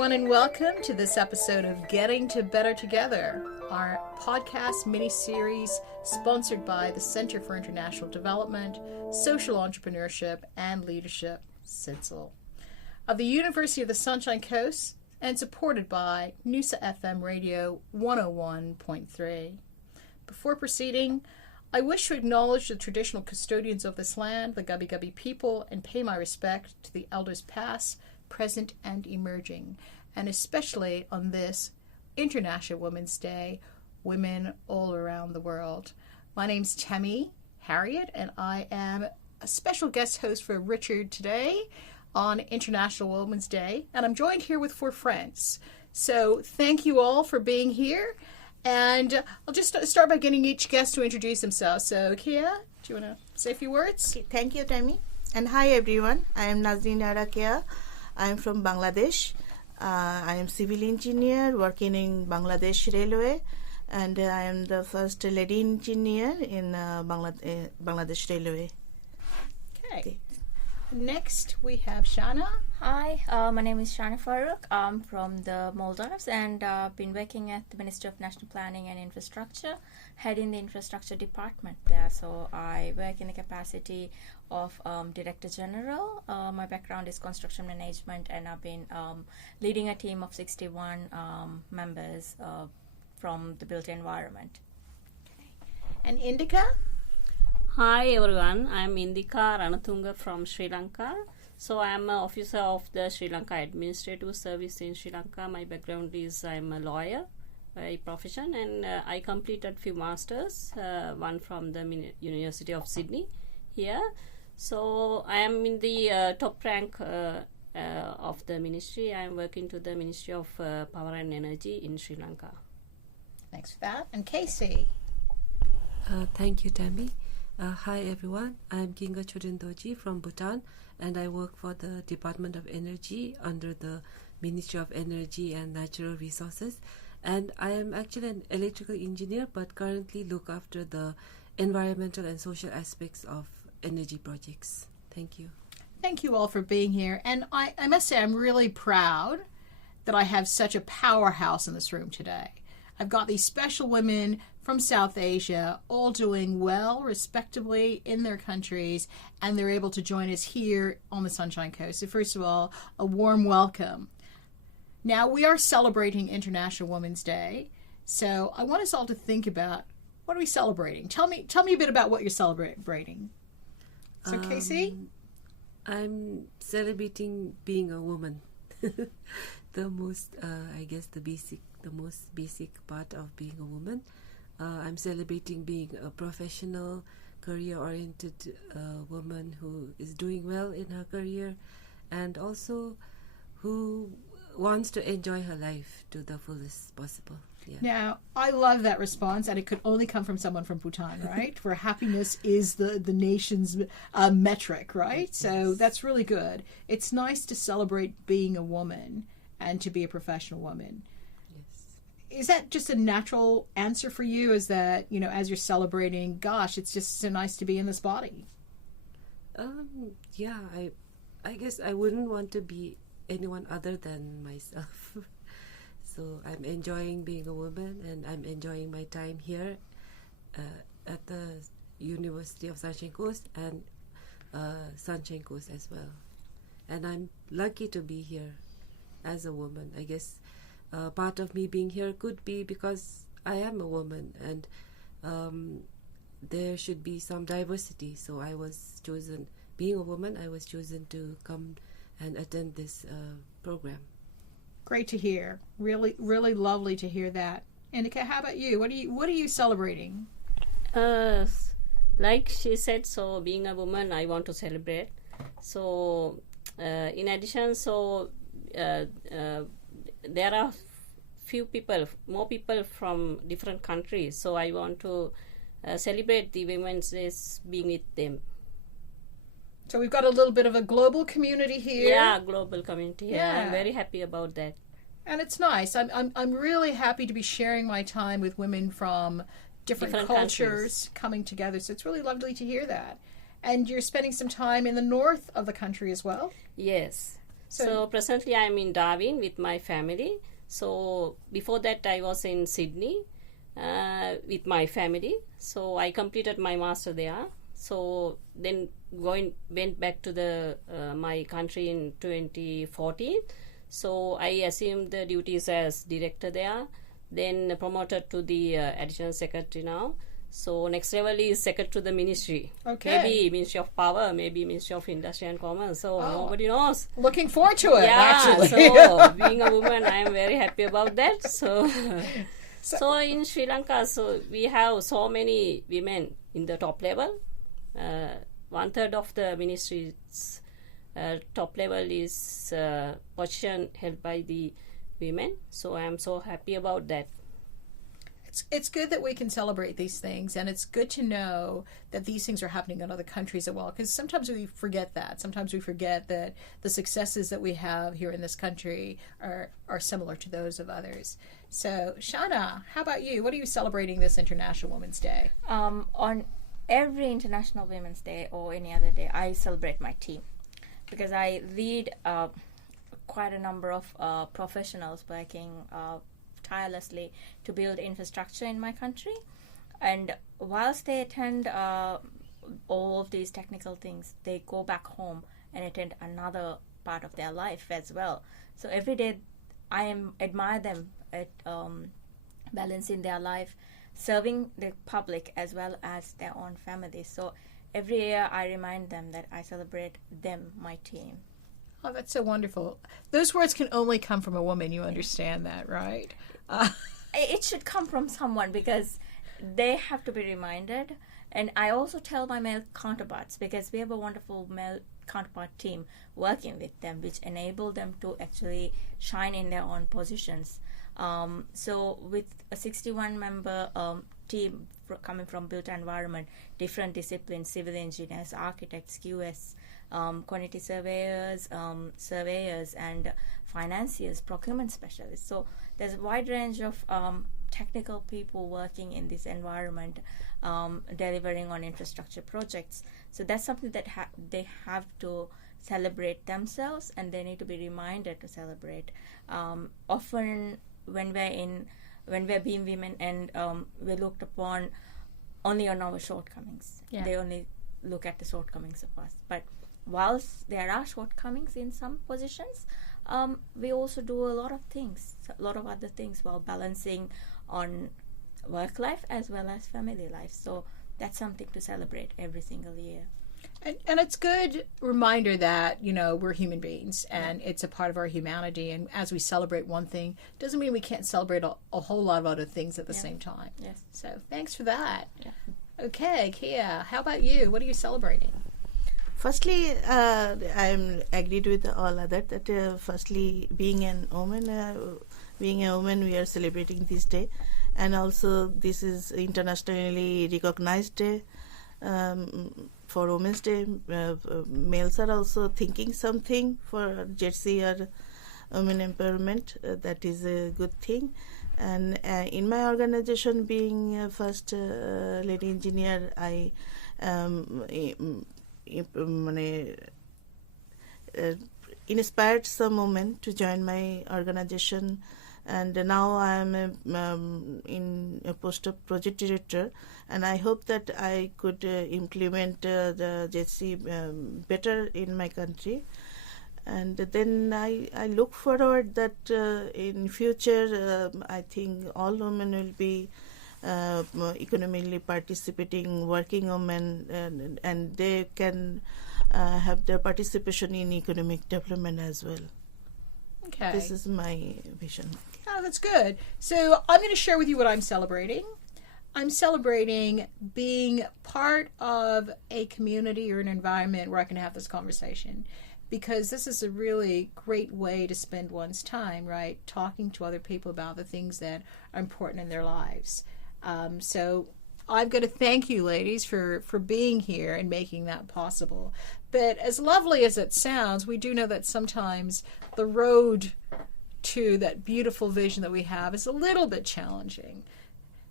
everyone, and welcome to this episode of Getting to Better Together, our podcast mini-series sponsored by the Center for International Development, Social Entrepreneurship and Leadership, CIDSEL, of the University of the Sunshine Coast, and supported by Noosa FM Radio 101.3. Before proceeding, I wish to acknowledge the traditional custodians of this land, the Gubbi Gubbi people, and pay my respect to the elders past, present, and emerging, and especially on this International Women's Day, women all around the world. My name's Tami Harriott, and I am a special guest host for Richard today on International Women's Day, and I'm joined here with 4 friends. So thank you all for being here, and I'll just start by getting each guest to introduce themselves. So Kia, do you want to say a few words? Okay, thank you, Tami. And hi, everyone. I am Nazneen Ara Kia. I am from Bangladesh. I am civil engineer working in Bangladesh Railway, and I am the first lady engineer in Bangladesh Railway. Okay. Next, we have Shana. Hi, my name is Shana Farooq. I'm from the Maldives and been working at the Ministry of National Planning and Infrastructure, heading the infrastructure department there. So I work in the capacity of Director General. My background is construction management, and I've been leading a team of 61 members from the built environment. Okay. And Indika? Hi everyone, I am Indika Ranatunga from Sri Lanka. So I am an officer of the Sri Lanka Administrative Service in Sri Lanka. My background is I am a lawyer by profession, and I completed few masters, one from the University of Sydney here. So I am in the top rank of the ministry. I am working to the Ministry of Power and Energy in Sri Lanka. Thanks for that. And Casey? Thank you, Tami. Hi everyone, I am Ginga Chodindoji from Bhutan, and I work for the Department of Energy under the Ministry of Energy and Natural Resources, and I am actually an electrical engineer but currently look after the environmental and social aspects of energy projects. Thank you. Thank you all for being here, and I must say I'm really proud that I have such a powerhouse in this room today. I've got these special women from South Asia, all doing well, respectably in their countries, and they're able to join us here on the Sunshine Coast. So first of all, a warm welcome. Now, we are celebrating International Women's Day, so I want us all to think about, what are we celebrating? Tell me a bit about what you're celebrating. So, Casey? I'm celebrating being a woman. The most, the most basic part of being a woman. I'm celebrating being a professional, career-oriented woman who is doing well in her career, and also who wants to enjoy her life to the fullest possible. Yeah. Now, I love that response, and it could only come from someone from Bhutan, right? Where happiness is the nation's metric, right? Yes. So that's really good. It's nice to celebrate being a woman and to be a professional woman. Is that just a natural answer for you? Is that, as you're celebrating, gosh, it's just so nice to be in this body? Yeah, I guess I wouldn't want to be anyone other than myself. So I'm enjoying being a woman, and I'm enjoying my time here at the University of Sunshine Coast and Sunshine Coast as well. And I'm lucky to be here as a woman. I guess part of me being here could be because I am a woman, and there should be some diversity. So I was chosen, being a woman, I was chosen to come and attend this program. Great to hear. Really, really lovely to hear that. Indika, how about you? What are you celebrating? Like she said, so being a woman, I want to celebrate. So in addition, so there are more people from different countries. So I want to celebrate the Women's Day being with them. So we've got a little bit of a global community here. Yeah, global community. Yeah, I'm very happy about that. And it's nice. I'm really happy to be sharing my time with women from different cultures coming together. So it's really lovely to hear that. And you're spending some time in the north of the country as well? Yes. So presently I'm in Darwin with my family. So before that I was in Sydney with my family. So I completed my master there. So then went back to the my country in 2014. So I assumed the duties as director there. Then promoted to the additional secretary now. So next level is secretary to the ministry. Okay. Maybe Ministry of Power, maybe Ministry of Industry and Commerce. So nobody knows. Looking forward to it, Yeah, actually. so being a woman, I am very happy about that. So in Sri Lanka, so we have so many women in the top level. 1/3 of the ministry's top level is position held by the women. So I am so happy about that. It's good that we can celebrate these things, and it's good to know that these things are happening in other countries as well, because sometimes we forget that. Sometimes we forget that the successes that we have here in this country are similar to those of others. So, Shauna, how about you? What are you celebrating this International Women's Day? On every International Women's Day or any other day, I celebrate my team, because I lead quite a number of professionals working tirelessly to build infrastructure in my country. And whilst they attend all of these technical things, they go back home and attend another part of their life as well. So every day I admire them at balancing their life, serving the public as well as their own families. So every year I remind them that I celebrate them, my team. Oh, that's so wonderful. Those words can only come from a woman. You understand that, right? It should come from someone, because they have to be reminded. And I also tell my male counterparts, because we have a wonderful male counterpart team working with them, which enable them to actually shine in their own positions. So with a 61-member team coming from built environment, different disciplines, civil engineers, architects, QS, quantity surveyors, surveyors, and financiers, procurement specialists. So there's a wide range of technical people working in this environment, delivering on infrastructure projects. So that's something that they have to celebrate themselves, and they need to be reminded to celebrate. Often when we're being women and we're looked upon only on our shortcomings. Yeah. They only look at the shortcomings of us. But whilst there are shortcomings in some positions, we also do a lot of other things while balancing on work life as well as family life. So that's something to celebrate every single year. And it's good reminder that, we're human beings, and it's a part of our humanity. And as we celebrate one thing, doesn't mean we can't celebrate a whole lot of other things at the same time. Yes. So thanks for that. Yeah. Okay, Kia, how about you? What are you celebrating? Firstly, I'm agreed with all others that firstly, being a woman, we are celebrating this day, and also this is internationally recognized day for Women's Day. Males are also thinking something for JETSI or women empowerment. That is a good thing. And in my organization, being a first lady engineer, I inspired some women to join my organization, and now I am in a post of project director, and I hope that I could implement the JETSI better in my country. And then I look forward that in future I think all women will be economically participating, working women, and they can have their participation in economic development as well. Okay. This is my vision. Oh, that's good. So I'm going to share with you what I'm celebrating. I'm celebrating being part of a community or an environment where I can have this conversation, because this is a really great way to spend one's time, right? Talking to other people about the things that are important in their lives. So I'm going to thank you, ladies, for being here and making that possible. But as lovely as it sounds, we do know that sometimes the road to that beautiful vision that we have is a little bit challenging.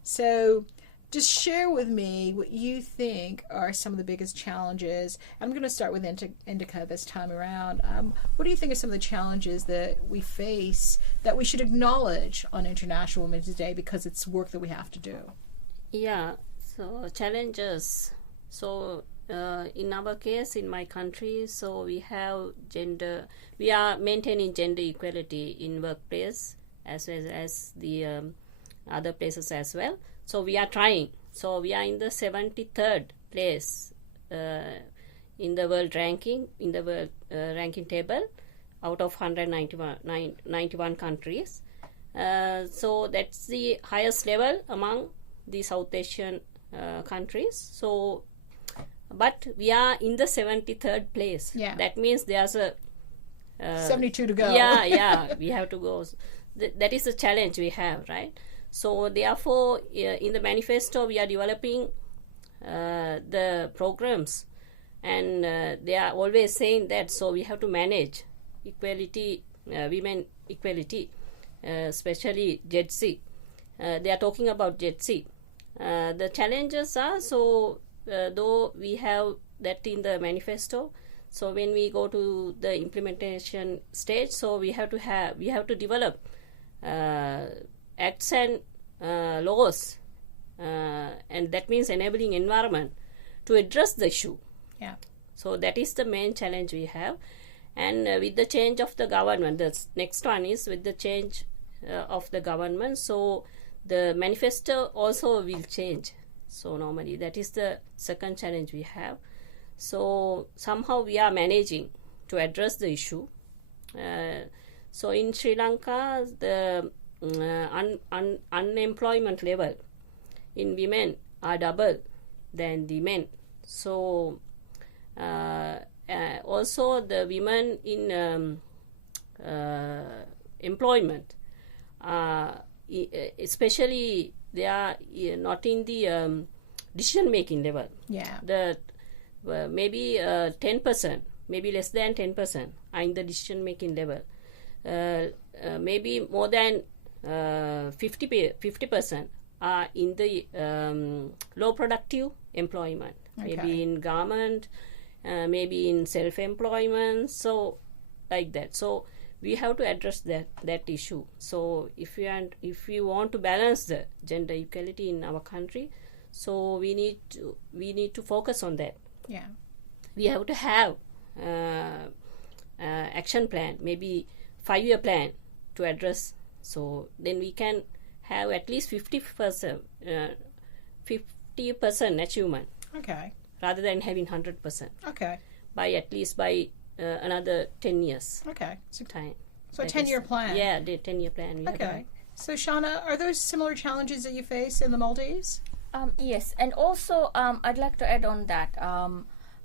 So just share with me what you think are some of the biggest challenges. I'm going to start with Indica this time around. What do you think are some of the challenges that we face that we should acknowledge on International Women's Day because it's work that we have to do? Yeah, so challenges. So in our case, in my country, so we are maintaining gender equality in workplace as well as the other places as well. So we are trying. So we are in the 73rd place in the world ranking, ranking table out of 191 countries. So that's the highest level among the South Asian countries. So, but we are in the 73rd place. Yeah. That means there's a 72 to go. Yeah, we have to go. That is the challenge we have, right? So therefore, in the manifesto, we are developing the programs, and they are always saying that. So we have to manage equality, women equality, especially CIDSEL. They are talking about CIDSEL. The challenges are though we have that in the manifesto. So when we go to the implementation stage, so we have to develop acts and laws, and that means enabling environment to address the issue. Yeah. So that is the main challenge we have. And with the change of the government, the next one is with the change of the government, so the manifesto also will change. So normally that is the second challenge we have. So somehow we are managing to address the issue. So in Sri Lanka, the unemployment level in women are double than the men. So also the women in employment, especially they are not in the decision making level. Yeah. The maybe 10%, maybe less than 10% are in the decision making level. Maybe more than 50% are in the low productive employment. Okay. Maybe in garment, maybe in self-employment, so like that. So we have to address that issue. So if you want to balance the gender equality in our country, so we need to focus on that. Yeah. We have to have action plan, maybe 5-year plan to address. So then we can have at least 50% achievement. Okay. Rather than having 100%. Okay. By another 10 years. Okay. Time. So a 10-year plan. Yeah, the 10-year plan. Okay. So Shauna, are there similar challenges that you face in the Maldives? Yes, and also I'd like to add on that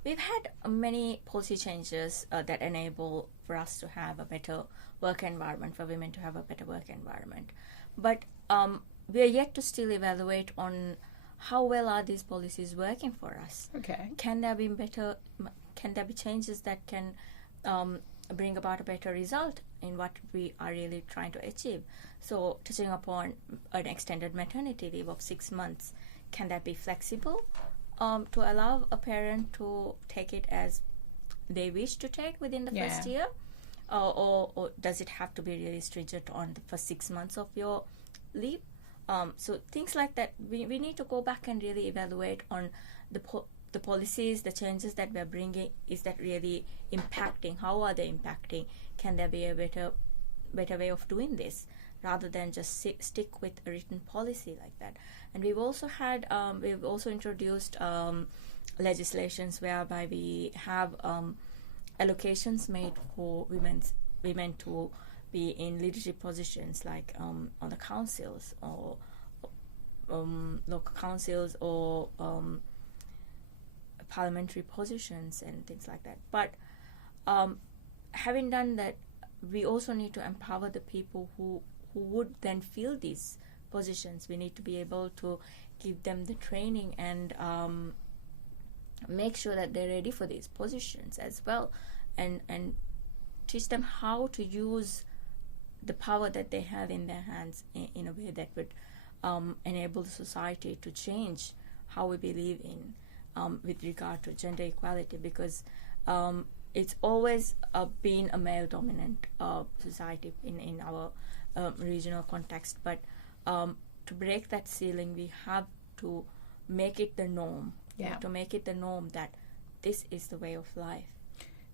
we've had many policy changes that enable for us to have a better work environment, for women to have a better work environment. But we are yet to still evaluate on how well are these policies working for us. Okay. Can there be changes that can bring about a better result in what we are really trying to achieve? So touching upon an extended maternity leave of 6 months, can that be flexible to allow a parent to take it as they wish to take within the first year? Or does it have to be really stringent on the first 6 months of your leave? So things like that, we need to go back and really evaluate on the policies, the changes that we're bringing. Is that really impacting? How are they impacting? Can there be a better way of doing this, rather than just stick with a written policy like that? And we've also introduced legislations whereby we have allocations made for women to be in leadership positions, like on the councils or local councils or parliamentary positions and things like that. But having done that, we also need to empower the people who would then fill these positions. We need to be able to give them the training and make sure that they're ready for these positions as well, and teach them how to use the power that they have in their hands in a way that would enable the society to change how we believe in with regard to gender equality, because it's always been a male-dominant society in our regional context. But to break that ceiling, we have to make it the norm. We have to make it the norm that this is the way of life.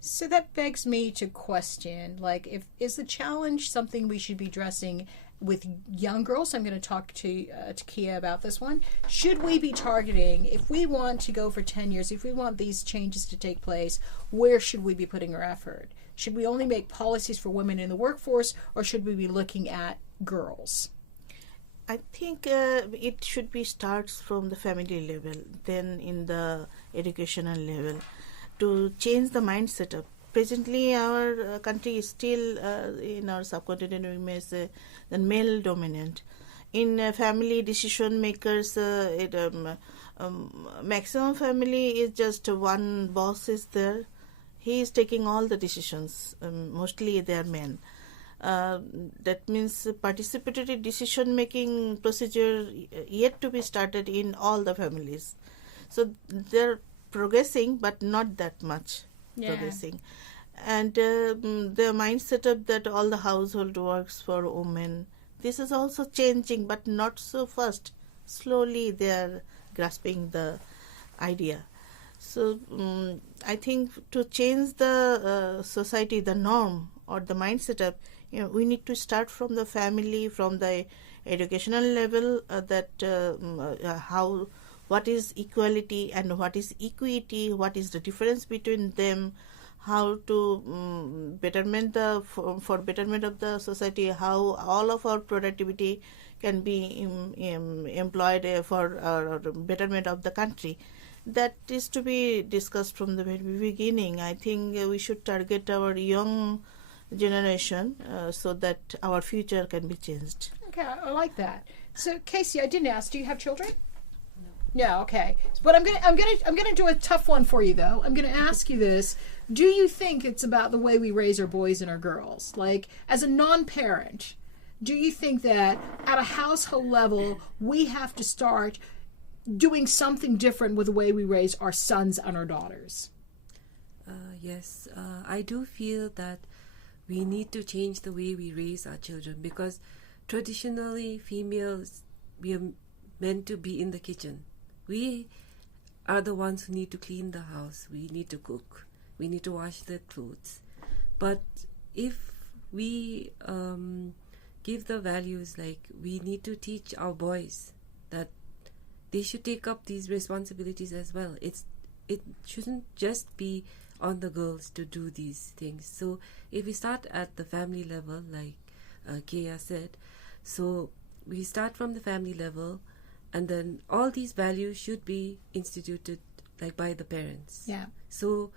So that begs me to question, like, is the challenge something we should be addressing with young girls? I'm going to talk to Kia about this one. Should we be targeting, if we want to go for 10 years, if we want these changes to take place, where should we be putting our effort? Should we only make policies for women in the workforce, or should we be looking at girls? I think it should be starts from the family level, then in the educational level, to change the mindset up. Presently, our country is still, in our subcontinent, we may say, the male dominant. In family decision makers, maximum family is just one boss is there. He is taking all the decisions. Mostly they are men. That means participatory decision making procedure yet to be started in all the families. So they're progressing, but not that much progressing. And the mindset up that all the household works for women, this is also changing, but not so fast. Slowly they are grasping the idea. So I think to change the society, the norm or the mindset up, we need to start from the family, from the educational level, what is equality and what is equity, what is the difference between them, how to for betterment of the society, how all of our productivity can be employed for betterment of the country. That is to be discussed from the very beginning. I think we should target our young generation so that our future can be changed. Okay, I like that. So, Casey, I didn't ask. Do you have children? No. Okay. But I'm gonna do a tough one for you though. I'm gonna ask you this: do you think it's about the way we raise our boys and our girls? Like, as a non-parent, do you think that at a household level we have to start doing something different with the way we raise our sons and our daughters? Yes, I do feel that we need to change the way we raise our children, because traditionally females, we are meant to be in the kitchen. We are the ones who need to clean the house. We need to cook. We need to wash the clothes. But if we give the values, like we need to teach our boys that they should take up these responsibilities as well. It shouldn't just be on the girls to do these things. So if we start at the family level, like Kea said, so we start from the family level, and then all these values should be instituted like by the parents. Yeah. So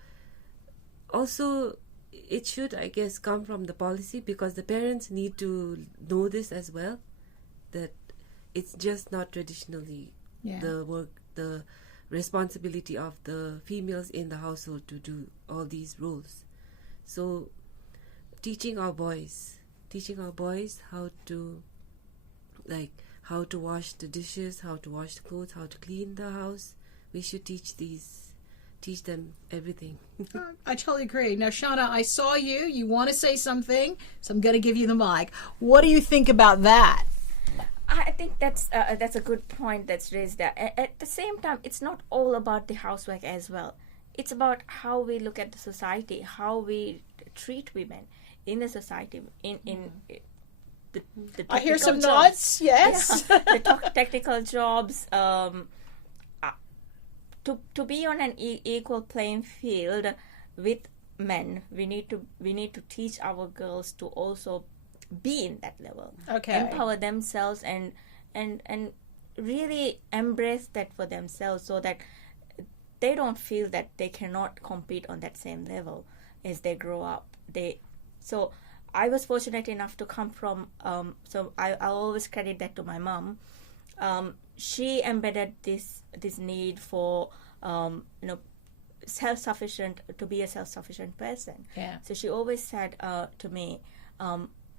also it should, I guess, come from the policy, because the parents need to know this as well, that it's just not traditionally the responsibility of the females in the household to do all these roles. So teaching our boys how to wash the dishes, how to wash the clothes, how to clean the house. We should teach them everything. I totally agree. Now, Shauna, I saw you want to say something, so I'm going to give you the mic. What do you think about that? I think that's a good point that's raised there. At the same time, it's not all about the housework as well. It's about how we look at the society, how we treat women in the society, in the I hear some jobs. nods. Yes. Yeah, the technical jobs. To be on an equal playing field with men, we need to teach our girls to also be in that level. Okay. Empower themselves and really embrace that for themselves, so that they don't feel that they cannot compete on that same level as they grow up. So I was fortunate enough to come from, so I always credit that to my mom. She embedded this need for, self-sufficient, to be a self-sufficient person. Yeah. So she always said to me,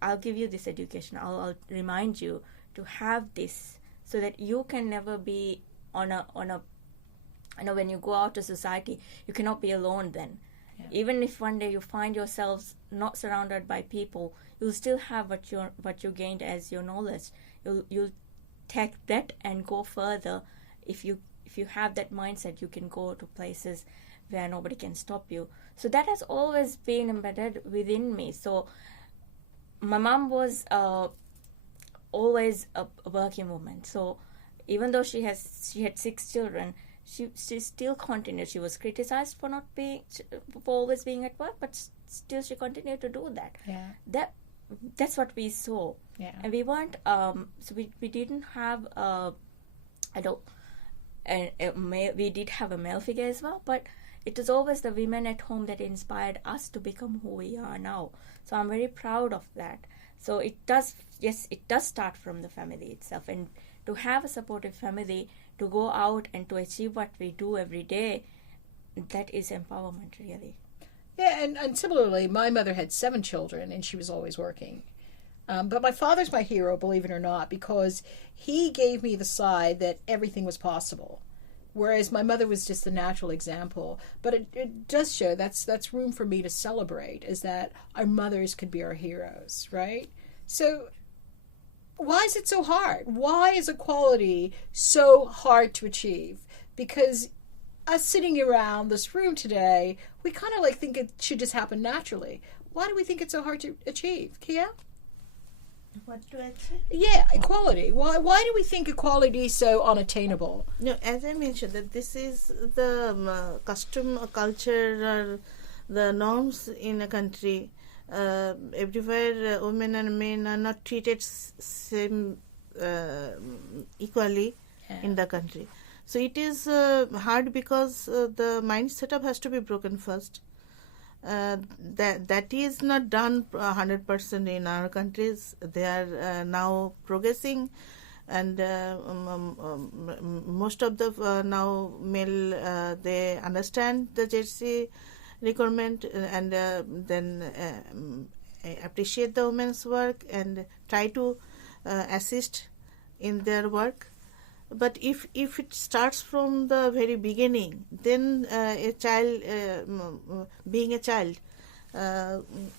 I'll give you this education. I'll remind you to have this so that you can never be on a when you go out to society, you cannot be alone then. Yeah. Even if one day you find yourselves not surrounded by people, you'll still have what you gained as your knowledge. You'll take that and go further. If you have that mindset, you can go to places where nobody can stop you. So that has always been embedded within me. So my mom was always a working woman. So even though she had 6 children, she still continued. She was criticized for always being at work, but still she continued to do that. Yeah. That's what we saw. Yeah. And we weren't. So we didn't have. We did have a male figure as well, but it was always the women at home that inspired us to become who we are now. So I'm very proud of that. So it does start from the family itself, and to have a supportive family to go out and to achieve what we do every day, that is empowerment, really. Yeah, and similarly, my mother had 7 children, and she was always working. But my father's my hero, believe it or not, because he gave me the side that everything was possible, whereas my mother was just the natural example. But it does show that's room for me to celebrate, is that our mothers could be our heroes, right? So why is it so hard? Why is equality so hard to achieve? Because us sitting around this room today, we kind of think it should just happen naturally. Why do we think it's so hard to achieve? Kia? What to achieve? Yeah, equality. Why do we think equality is so unattainable? No, as I mentioned, that this is the custom, culture, or the norms in a country. Everywhere, women and men are not treated same equally in the country. So it is hard because the mind setup has to be broken first. That is not done 100% in our countries. They are now progressing, and most of the now male they understand the JC requirement, and then appreciate the women's work and try to assist in their work. But if it starts from the very beginning, then a child, being a child,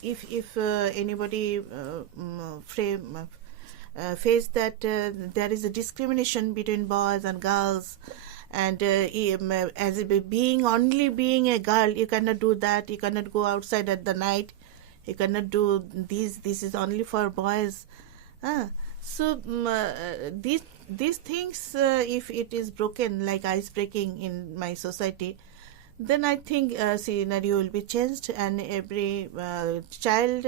if anybody face that there is a discrimination between boys and girls, and as being a girl, you cannot do that, you cannot go outside at the night, you cannot do this is only for boys. So these things, if it is broken, like ice breaking in my society, then I think scenario will be changed, and every child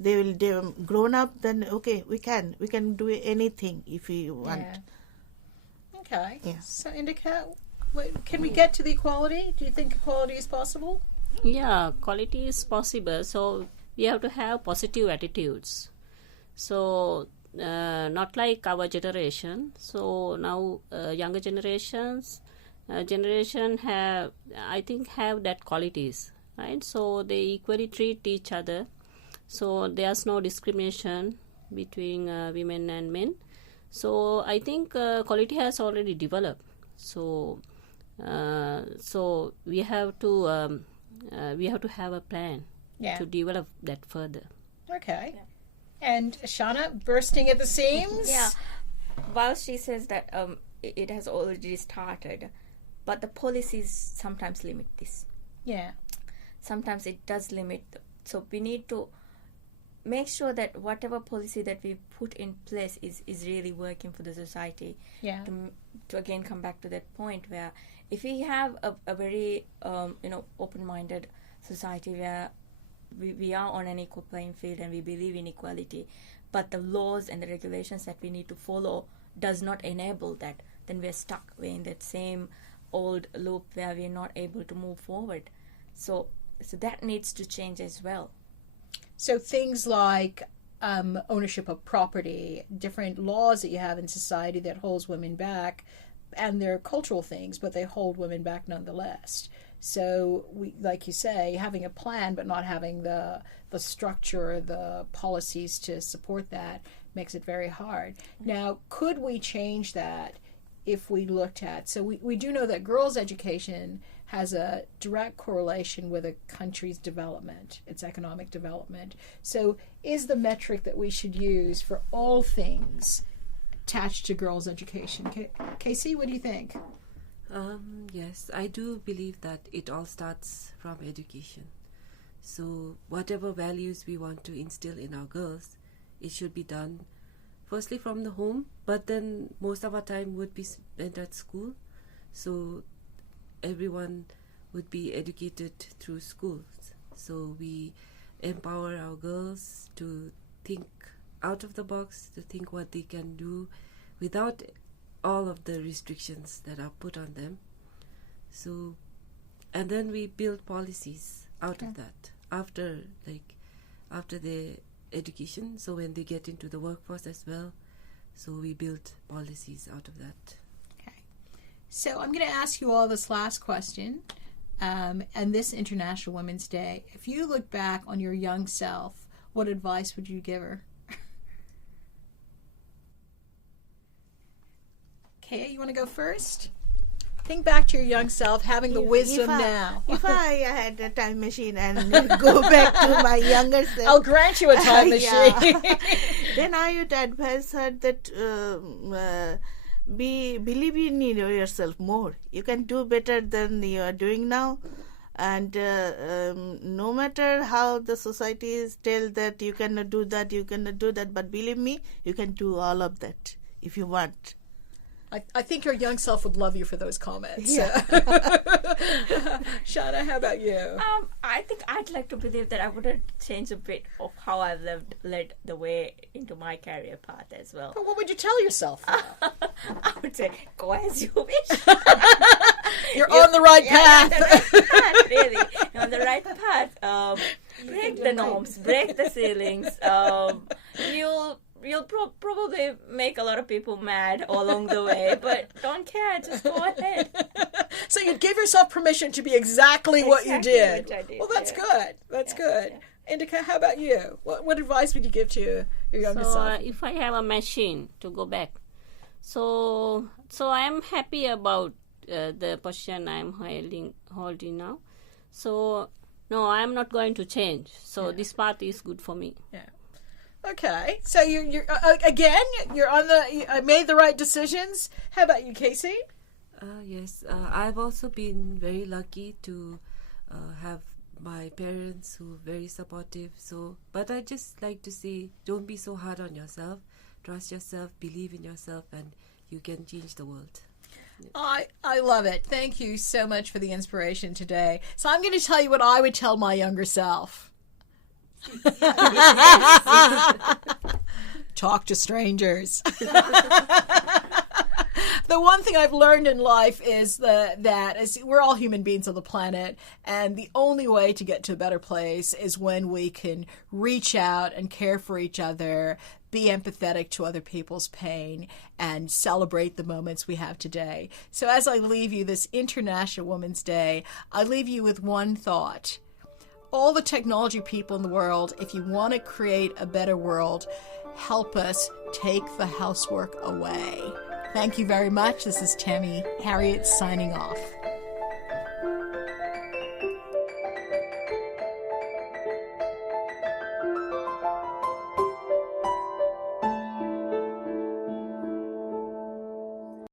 they will grown up. Then okay, we can do anything if we want. Yeah. Okay. Yeah. So Indica, can we get to the equality? Do you think equality is possible? Yeah, equality is possible. So we have to have positive attitudes. So not like our generation. So now younger generation have that qualities, right? So they equally treat each other. So there's no discrimination between women and men. So I think quality has already developed. So we have to have a plan to develop that further. Okay. Yeah. And Shana, bursting at the seams? Yeah. While she says that it has already started, but the policies sometimes limit this. Yeah. Sometimes it does limit. So we need to make sure that whatever policy that we put in place is really working for the society. Yeah. To again come back to that point where if we have a very open-minded society where we are on an equal playing field and we believe in equality, but the laws and the regulations that we need to follow does not enable that, then we're stuck. We're in that same old loop where we're not able to move forward. So that needs to change as well. So things like ownership of property, different laws that you have in society that holds women back, and they're cultural things, but they hold women back nonetheless. So we, like you say, having a plan but not having the structure, the policies to support that makes it very hard. Now, could we change that if we looked at, so we do know that girls' education has a direct correlation with a country's development, its economic development. So is the metric that we should use for all things attached to girls' education? Casey, what do you think? Yes, I do believe that it all starts from education. So whatever values we want to instill in our girls, it should be done firstly from the home, but then most of our time would be spent at school. So everyone would be educated through schools. So we empower our girls to think out of the box, to think what they can do without all of the restrictions that are put on them. So, and then we build policies out of that after the education. So when they get into the workforce as well, so we build policies out of that. Okay. So I'm going to ask you all this last question. And this International Women's Day, if you look back on your young self, what advice would you give her? Kaya, you want to go first? Think back to your young self, having the wisdom now. If I had a time machine and go back to my younger self, I'll grant you a time machine. Then I would advise her that believe in yourself more. You can do better than you are doing now. And no matter how the societies tell that you cannot do that, you cannot do that, but believe me, you can do all of that if you want. I think your young self would love you for those comments. Yeah. Shauna, how about you? I think I'd like to believe that I wouldn't change a bit of how I led the way into my career path as well. But what would you tell yourself? I would say, go as you wish. You're on the right path. On the right path, really. You're on the right path. Break the norms, break the ceilings. You'll probably make a lot of people mad along the way, but don't care, just go ahead. So you'd give yourself permission to be exactly what you did. What I did. Well, that's good. That's good. Yeah. Indica, how about you? What advice would you give to your younger self? If I have a machine to go back, so I am happy about the position I am holding now. So no, I am not going to change. So this path is good for me. Yeah. Okay, so you're again, you're on the made the right decisions. How about you, Casey? Yes, I've also been very lucky to have my parents who are very supportive. So, but I just like to say, don't be so hard on yourself. Trust yourself, believe in yourself, and you can change the world. I love it. Thank you so much for the inspiration today. So I'm going to tell you what I would tell my younger self. Talk to strangers. The one thing I've learned in life is that we're all human beings on the planet, and the only way to get to a better place is when we can reach out and care for each other, be empathetic to other people's pain, and celebrate the moments we have today. So as I leave you this International Women's Day, I leave you with one thought. All the technology people in the world, if you want to create a better world, help us take the housework away. Thank you very much. This is Tami Harriott signing off.